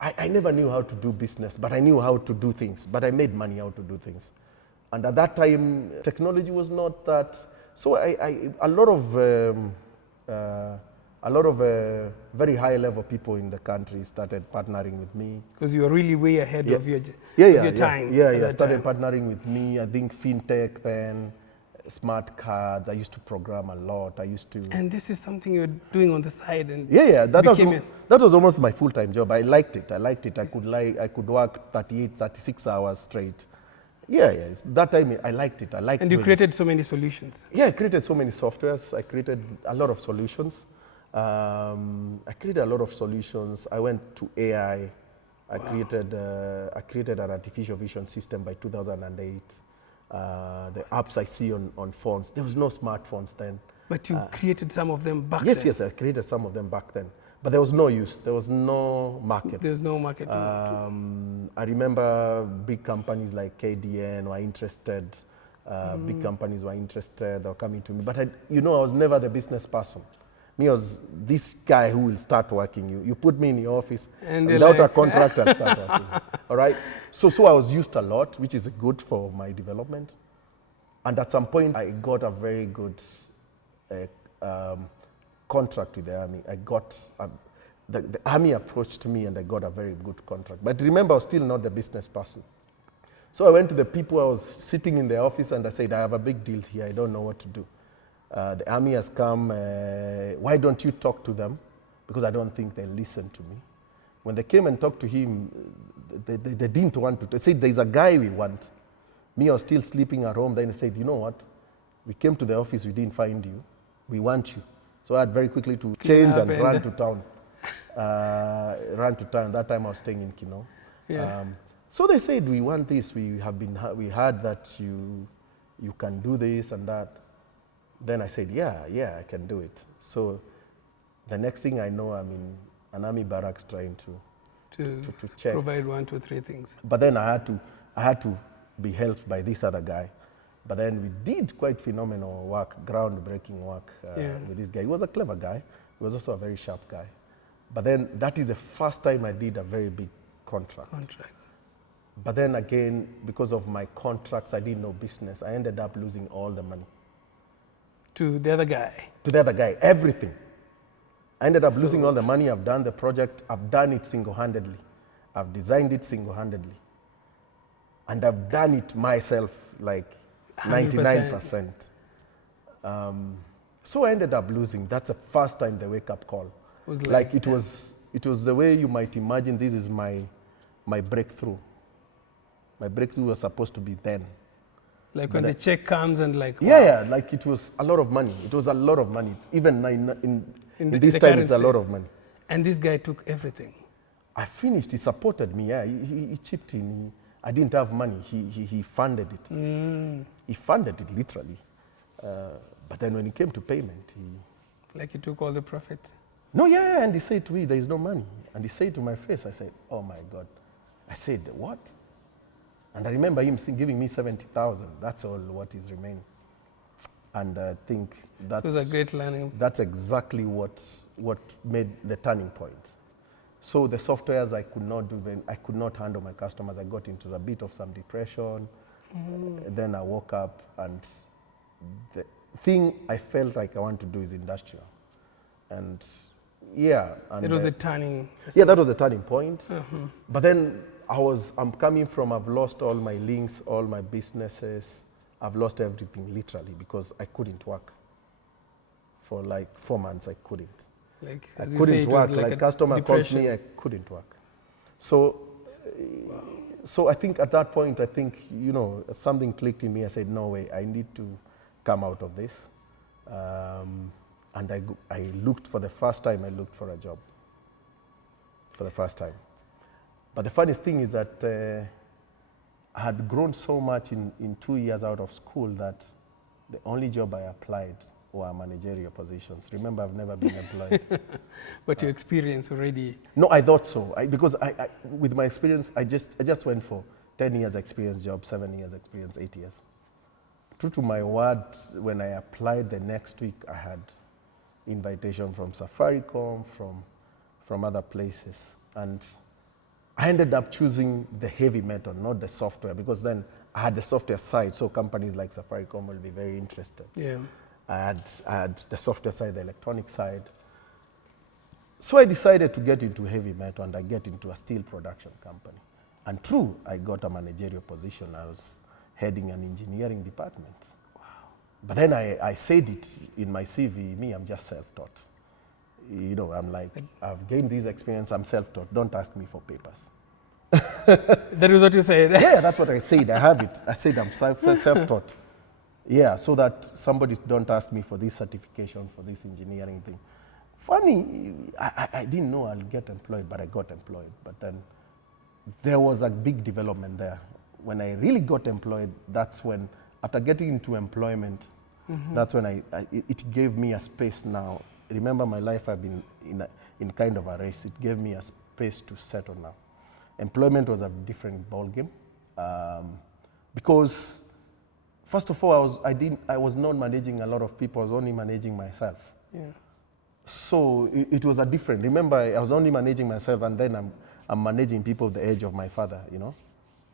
how to do business, but I knew how to do things. But I made money how to do things. And at that time, technology was not that. So a lot of very high-level people in the country started partnering with me. Because you were really way ahead of your time. Started partnering with me. I think fintech then, smart cards. I used to program a lot. I used to. And this is something you're doing on the side. And that was almost my full-time job. I liked it. I could work 38, 36 hours straight. That time I liked it. And you created so many solutions. Yeah, I created so many softwares. I created a lot of solutions. I went to AI. I created an artificial vision system by 2008. The apps I see on phones, there was no smartphones then. But you created some of them back then? Yes, I created some of them back then. But there was no use. There was no market. There's no market. I remember big companies like KDN were interested. Big companies were interested. They were coming to me. But I was never the business person. Me was this guy who will start working. You put me in your office and without a contract and start working. All right. So I was used a lot, which is good for my development. And at some point, I got a very good contract with the army. The army approached me and I got a very good contract. But remember, I was still not the business person. So I went to the people. I was sitting in their office and I said, I have a big deal here. I don't know what to do. The army has come. Why don't you talk to them? Because I don't think they'll listen to me. When they came and talked to him, they didn't want to. They said, there's a guy we want. Me, I was still sleeping at home. Then they said, you know what? We came to the office. We didn't find you. We want you. So I had very quickly to change and run to town. That time I was staying in Kino. Yeah. So they said, we want this. We heard that you can do this and that. Then I said, yeah, I can do it. So the next thing I know, I'm in an army barracks trying to check. Provide 1, 2, 3 things. But then I had to be helped by this other guy. But then we did quite phenomenal work, groundbreaking work with this guy. He was a clever guy. He was also a very sharp guy. But then that is the first time I did a very big contract. But then again, because of my contracts, I did no business. I ended up losing all the money. To the other guy? Everything. I ended up losing all the money. I've done the project. I've done it single-handedly. I've designed it single-handedly. And I've done it myself, like 99%. So I ended up losing. That's the first time the wake-up call. It was the way you might imagine this is my breakthrough. My breakthrough was supposed to be then. Like when the check comes and like... Wow. Yeah, like it was a lot of money. It was a lot of money. It's even in this time, it's a lot of money. And this guy took everything? I finished. He supported me. Yeah, he chipped in. I didn't have money. He funded it. He funded it literally. But then when it came to payment, Like he took all the profit. no, yeah, and he said to me, there is no money. And he said to my face, I said, oh my God. I said, what? And I remember him giving me 70,000. That's all what is remaining. And I think It was a great learning. that's exactly what made the turning point. So the softwares I could not do, I could not handle my customers. I got into a bit of some depression. Then I woke up, and the thing I felt like I want to do is industrial. And yeah. And it was a turning. Yeah, that was the turning point. But then I'm coming from, I've lost all my links, all my businesses. I've lost everything literally because I couldn't work. For like 4 months, I couldn't. Like, I couldn't work. Like customer calls me, I couldn't work. So, so I think at that point, I think, you know, something clicked in me. I said, no way, I need to come out of this. And I looked for the first time, I looked for a job. For the first time. But the funniest thing is that I had grown so much in 2 years out of school that the only job I applied were managerial positions. Remember, I've never been employed. But your experience already... No, I thought so. Because with my experience, I just went for 10 years experience job, 7 years experience, 8 years. True to my word, when I applied the next week, I had invitation from Safaricom, from other places. And I ended up choosing the heavy metal, not the software, because then I had the software side, so companies like Safaricom will be very interested. Yeah. I had the software side, the electronic side. So I decided to get into heavy metal, and I get into a steel production company. And true, I got a managerial position. I was heading an engineering department. Wow. But then I said it in my CV, me, I'm just self-taught. You know, I'm like, I've gained this experience, I'm self-taught. Don't ask me for papers. That is what you said? Yeah, that's what I said. I have it. I said I'm self-taught. Yeah, so that somebody don't ask me for this certification, for this engineering thing. Funny, I didn't know I'll get employed, but I got employed. But then there was a big development there. When I really got employed, that's when, after getting into employment, that's when it gave me a space now. Remember my life, I've been in kind of a race. It gave me a space to settle now. Employment was a different ballgame because, first of all, I was not managing a lot of people. I was only managing myself. Yeah. So it was a different. Remember, I was only managing myself, and then I'm managing people the age of my father. You know.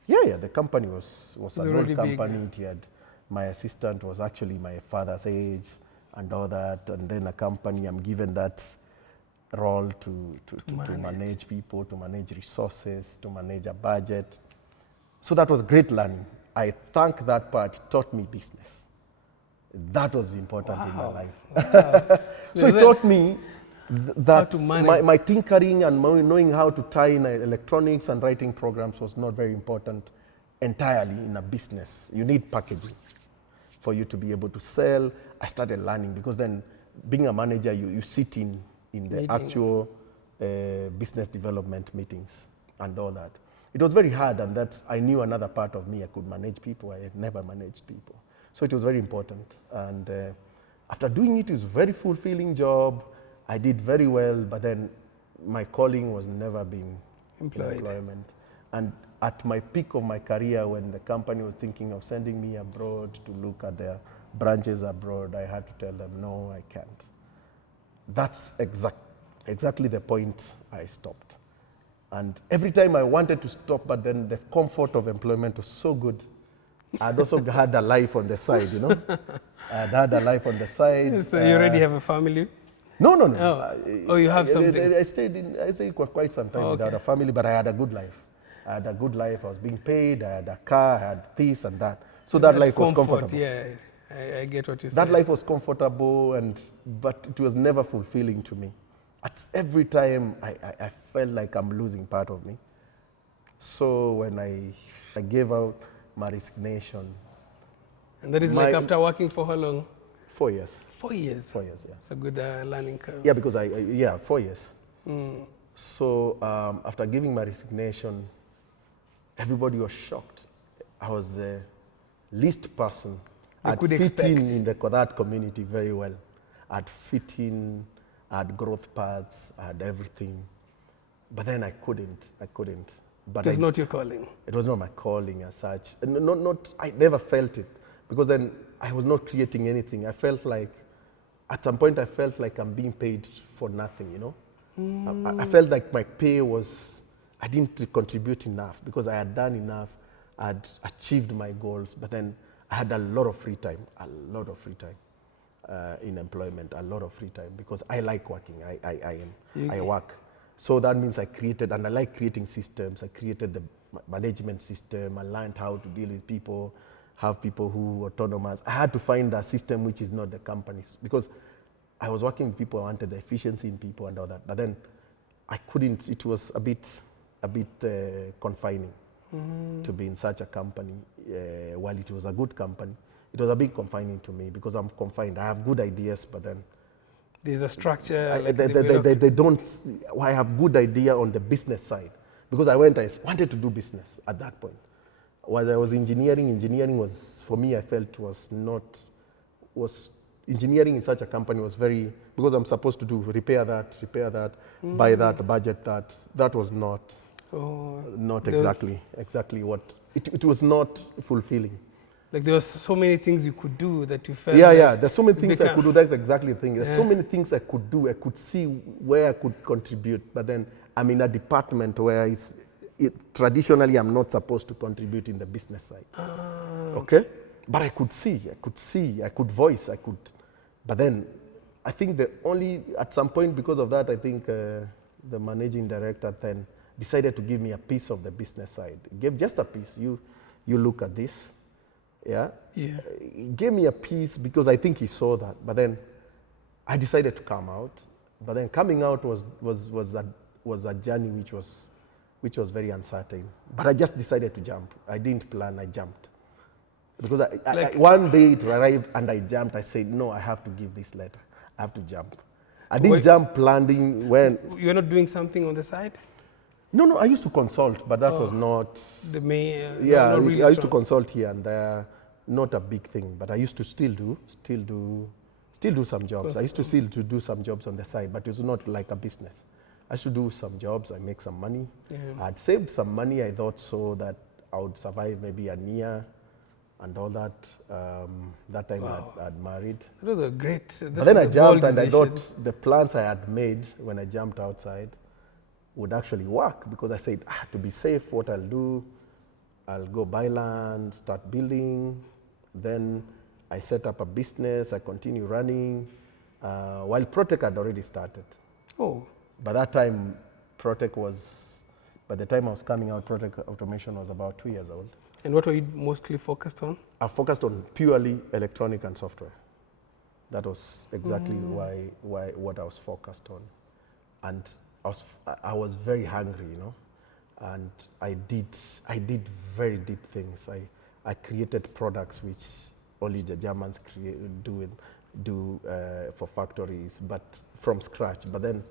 Yeah. The company was an old company. It had, my assistant was actually my father's age, and all that. And then a company, I'm given that role to manage people, to manage resources, to manage a budget. So that was great learning. I thank that part, it taught me business. That was important in my life. Wow. So it taught me that my tinkering and knowing how to tie in electronics and writing programs was not very important entirely in a business. You need packaging for you to be able to sell. I started learning because then being a manager, you sit in the actual business development meetings and all that. It was very hard, and that I knew another part of me. I could manage people. I had never managed people. So it was very important. And after doing it, it was a very fulfilling job. I did very well, but then my calling was never being employment. And at my peak of my career, when the company was thinking of sending me abroad to look at their branches abroad, I had to tell them, no, I can't. That's exactly the point I stopped. And every time I wanted to stop, but then the comfort of employment was so good. I'd also had a life on the side, you know. I'd had a life on the side. So you already have a family? No. Oh, you have something? I stayed for quite some time without a family, but I had a good life. I had a good life. I was being paid. I had a car. I had this and that. So that life was comfortable. Yeah, I get what you said. That life was comfortable, but it was never fulfilling to me. Every time I felt like I'm losing part of me. So when I gave out my resignation. And that is like after working for how long? 4 years. 4 years? 4 years, yeah. It's a good learning curve. Yeah, because 4 years. So after giving my resignation, everybody was shocked. I was the least person. I'd fit in that community very well. I'd fit in, I had growth paths, I had everything. But then I couldn't. But it was not your calling. It was not my calling as such. And I never felt it, because then I was not creating anything. I felt like, at some point I felt like I'm being paid for nothing, you know? I felt like my pay was, I didn't contribute enough because I had done enough, I had achieved my goals, but then I had a lot of free time in employment, a lot of free time, because I like working, I work. So that means I created, and I like creating systems. I created the management system. I learned how to deal with people, have people who are autonomous. I had to find a system which is not the companies, because I was working with people, I wanted the efficiency in people and all that. But then I couldn't, it was a bit confining to be in such a company. While it was a good company, it was a bit confining to me because I'm confined. I have good ideas, but then there's a structure. They don't. I have good idea on the business side, because I wanted to do business at that point. While I was engineering was, for me, I felt was engineering in such a company was very, because I'm supposed to do repair that, buy that, budget that. That was not exactly what it was not fulfilling. Like there was so many things you could do that you felt. Yeah. There's so many things I could do. That's exactly the thing. There's so many things I could do. I could see where I could contribute, but then I'm in a department where traditionally I'm not supposed to contribute in the business side. Okay, but I could see, I could voice, but then I think at some point, because of that, I think the managing director then decided to give me a piece of the business side. Gave just a piece. You look at this. Yeah. He gave me a piece because I think he saw that. But then I decided to come out. But then coming out was a journey which was very uncertain. But I just decided to jump. I didn't plan. I jumped because one day it arrived and I jumped. I said, no, I have to give this letter. I have to jump. I didn't jump planning when. You're not doing something on the side? No, I used to consult, but that was not the main. Not really I used to consult here and there, not a big thing, but I used to still do some jobs. I used to still do some jobs on the side, but it was not like a business. I used to do some jobs. I make some money. I had saved some money. I thought so that I would survive maybe a year and all that. That time I had married. It was a great. But then I jumped and I thought the plans I had made when I jumped outside would actually work, because I said, to be safe, what I'll do, I'll go buy land, start building. Then I set up a business, I continue running, while Protec had already started. Oh. By that time, by the time I was coming out, Protec Automation was about 2 years old. And what were you mostly focused on? I focused on purely electronic and software. That was exactly what I was focused on. And I was very hungry, you know, and I did very deep things. I created products which only the Germans do for factories, but from scratch. But then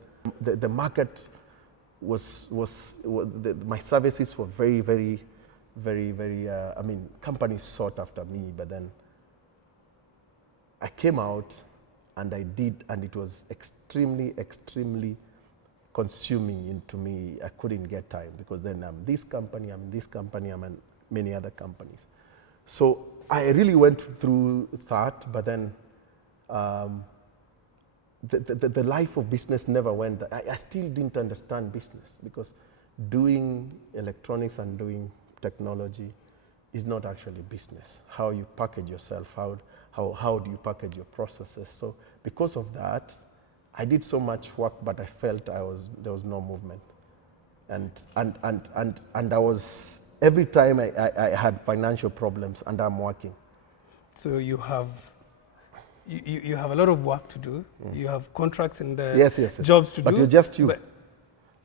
the market my services were very, companies sought after me. But then I came out and I did, and it was extremely consuming into me. I couldn't get time, because then I'm this company, I'm in many other companies. So I really went through that, but then the life of business never went. I still didn't understand business, because doing electronics and doing technology is not actually business. How you package yourself, how do you package your processes? So because of that, I did so much work, but I felt there was no movement, and I was, every time I had financial problems, and I'm working. So you have a lot of work to do. You have contracts and jobs to do. But you're just you.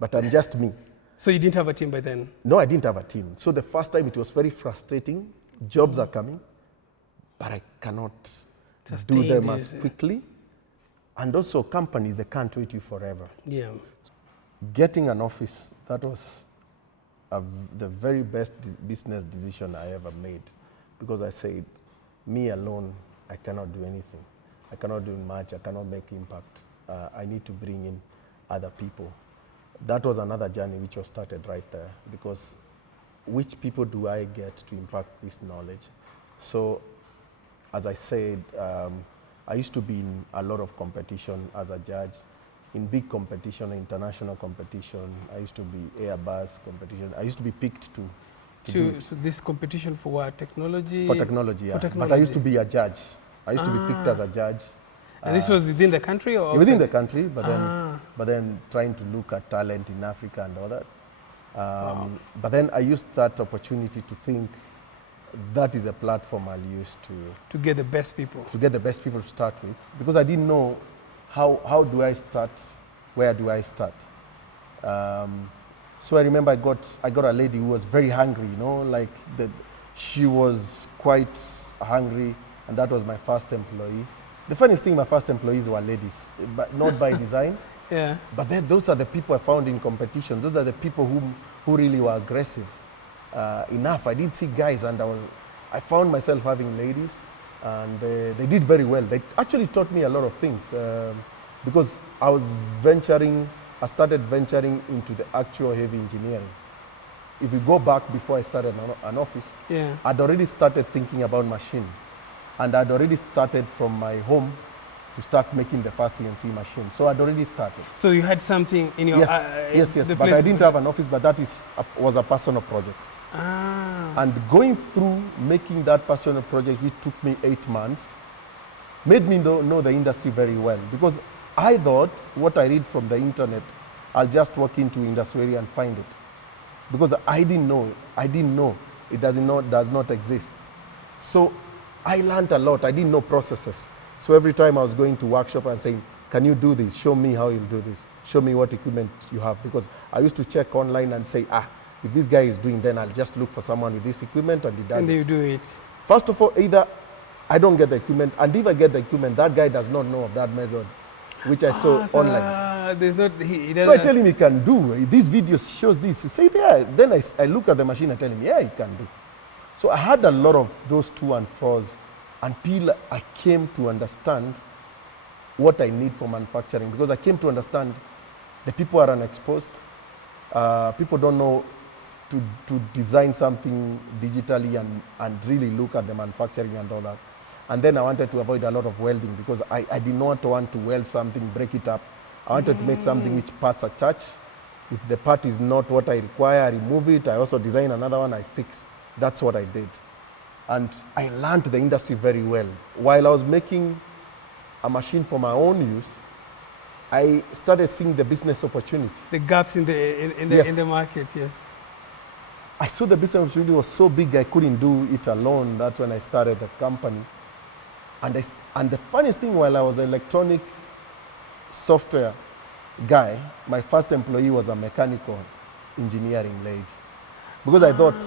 But I'm just me. So you didn't have a team by then? No, I didn't have a team. So the first time it was very frustrating. Jobs are coming, but I cannot do them as quickly. And also companies, they can't wait you forever. Yeah. Getting an office, that was the very best business decision I ever made, because I said, me alone, I cannot do anything. I cannot do much. I cannot make impact. I need to bring in other people. That was another journey which was started right there, because which people do I get to impact this knowledge? So, as I said, I used to be in a lot of competition as a judge, in big competition, international competition. I used to be Airbus competition. I used to be picked to So this competition for what? Technology? For technology, yeah. For technology. But I used to be a judge. I used to be picked as a judge. And this was within the country or outside? Within the country, but then trying to look at talent in Africa and all that. Wow. But then I used that opportunity to think that is a platform I'll use To get the best people. to start with, because I didn't know how do I start, where do I start. So I remember I got a lady who was very hungry, you know, like she was quite hungry, and that was my first employee. The funniest thing, my first employees were ladies, but not by design. Yeah. But then those are the people I found in competitions. Those are the people who really were aggressive enough. I did see guys, and I found myself having ladies, and they did very well. They actually taught me a lot of things because I started venturing into the actual heavy engineering. If you go back before I started an office, Yeah. I'd already started thinking about machine. And I'd already started from my home to start making the first CNC machine. So I'd already started. So you had something in your... Yes. the But place I didn't have an office, but that was a personal project. And going through making that personal project, which took me 8 months, made me know the industry very well. Because I thought what I read from the internet, I'll just walk into industry area and find it. Because I didn't know. It does not exist. So I learned a lot. I didn't know processes. So every time I was going to workshop and saying, can you do this? Show me how you'll do this. Show me what equipment you have. Because I used to check online and say, if this guy is doing, then I'll just look for someone with this equipment and he does And it. you do it. First of all, either I don't get the equipment, and if I get the equipment, that guy does not know of that method, which I saw online. There's not... He doesn't... So I tell him he can do. This video shows this. He say, yeah. Then I look at the machine and tell him, yeah, he can do. So I had a lot of those to and fro's until I came to understand what I need for manufacturing, because I came to understand the people are unexposed. People don't know to design something digitally and really look at the manufacturing and all that. And then I wanted to avoid a lot of welding, because I did not want to weld something, break it up. I wanted to make something which parts attach. If the part is not what I require, I remove it. I also design another one, I fix. That's what I did. And I learned the industry very well. While I was making a machine for my own use, I started seeing the business opportunity. The gaps in the market, yes. I saw the business opportunity was so big I couldn't do it alone. That's when I started the company. And the funniest thing, while I was an electronic software guy, my first employee was a mechanical engineering lady. Because I thought,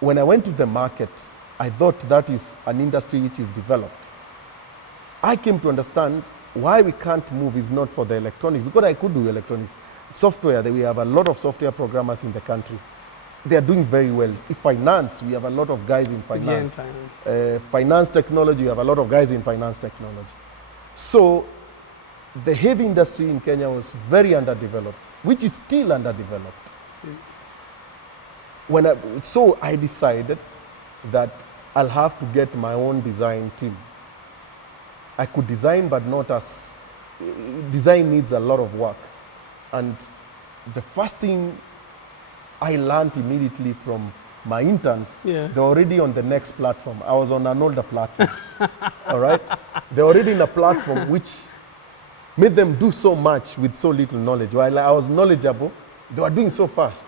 when I went to the market, I thought that is an industry which is developed. I came to understand why we can't move is not for the electronics, because I could do electronics. Software, we have a lot of software programmers in the country. They are doing very well. In finance, we have a lot of guys in finance. Finance technology, we have a lot of guys in finance technology. So the heavy industry in Kenya was very underdeveloped, which is still underdeveloped. So I decided that I'll have to get my own design team. I could design, but not as... Design needs a lot of work. And the first thing I learned immediately from my interns, they're already on the next platform. I was on an older platform, all right? They're already in a platform which made them do so much with so little knowledge. While I was knowledgeable, they were doing so fast.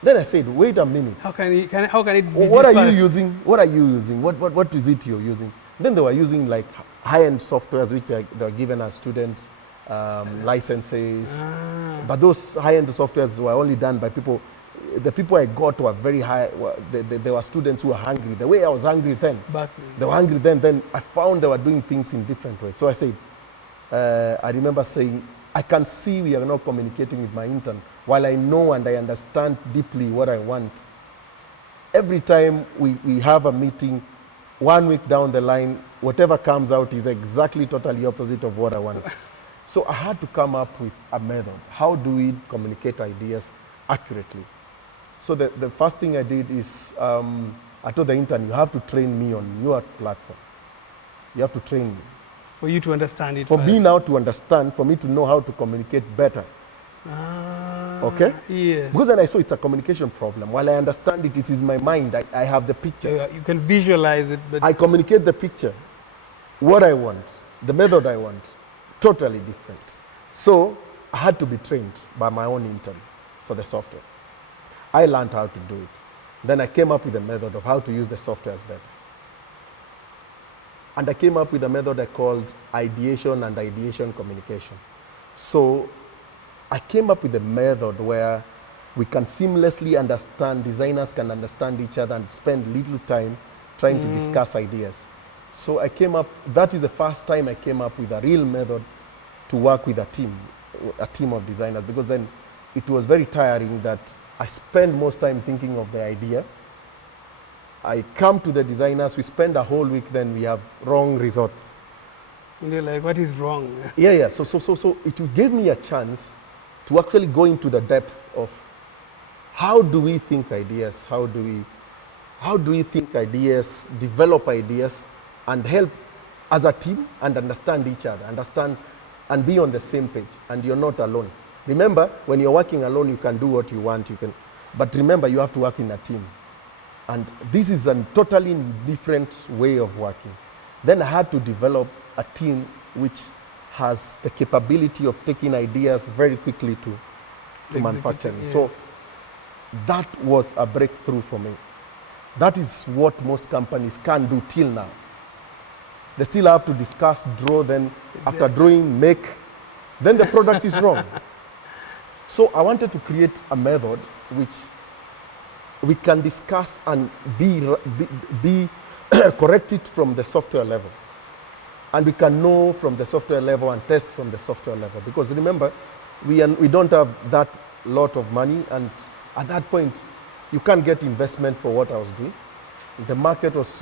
Then I said, wait a minute. How can it be What this are you fast? using? What are you using? What is it you're using? Then they were using like high-end softwares which they were given as students, licenses. But those high-end softwares were only done by people. The people I got were very high. They were students who were hungry. The way I was hungry then, they were hungry then. Then I found they were doing things in different ways. So I said, I remember saying, I can see we are not communicating with my intern. While I know and I understand deeply what I want, every time we have a meeting, 1 week down the line, whatever comes out is exactly totally opposite of what I wanted. So I had to come up with a method. How do we communicate ideas accurately? So the first thing I did is, I told the intern, you have to train me on your platform. You have to train me. For you to understand it. For me now to understand, for me to know how to communicate better. Okay? Yes. Because then I saw it's a communication problem. While I understand it, it is my mind. I have the picture. You can visualize it, but I communicate the picture. What I want, the method I want, totally different. So I had to be trained by my own intern for the software. I learned how to do it. Then I came up with a method of how to use the software better. And I came up with a method I called ideation and ideation communication. So I came up with a method where we can seamlessly understand, designers can understand each other and spend little time trying to discuss ideas. So I came up, that is the first time I came up with a real method to work with a team of designers, because then it was very tiring that I spend most time thinking of the idea. I come to the designers, we spend a whole week, then we have wrong results. And you're like, what is wrong? Yeah. So it gave me a chance to actually go into the depth of how do we think ideas, how do we think ideas, develop ideas, and help as a team and understand each other, understand and be on the same page, and you're not alone. Remember, when you're working alone, you can do what you want, but remember, you have to work in a team. And this is a totally different way of working. Then I had to develop a team which has the capability of taking ideas very quickly to manufacturing. Yeah. So that was a breakthrough for me. That is what most companies can't do till now. They still have to discuss, draw, then after drawing, make, then the product is wrong. So I wanted to create a method which we can discuss and be corrected from the software level. And we can know from the software level and test from the software level. Because remember, we don't have that lot of money, and at that point, you can't get investment for what I was doing. The market was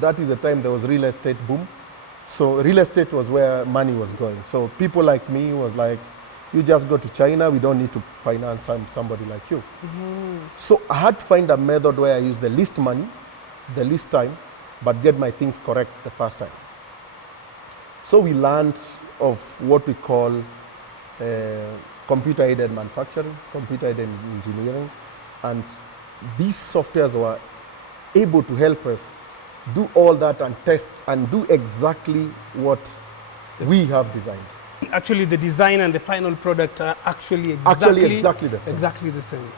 that is the time there was real estate boom. So real estate was where money was going. So people like me was like, you just go to China, we don't need to finance somebody like you. So I had to find a method where I use the least money, the least time, but get my things correct the first time. So we learned of what we call computer-aided manufacturing, computer-aided engineering, and these softwares were able to help us do all that and test and do exactly what we have designed. Actually, the design and the final product are actually exactly the same. Exactly the same.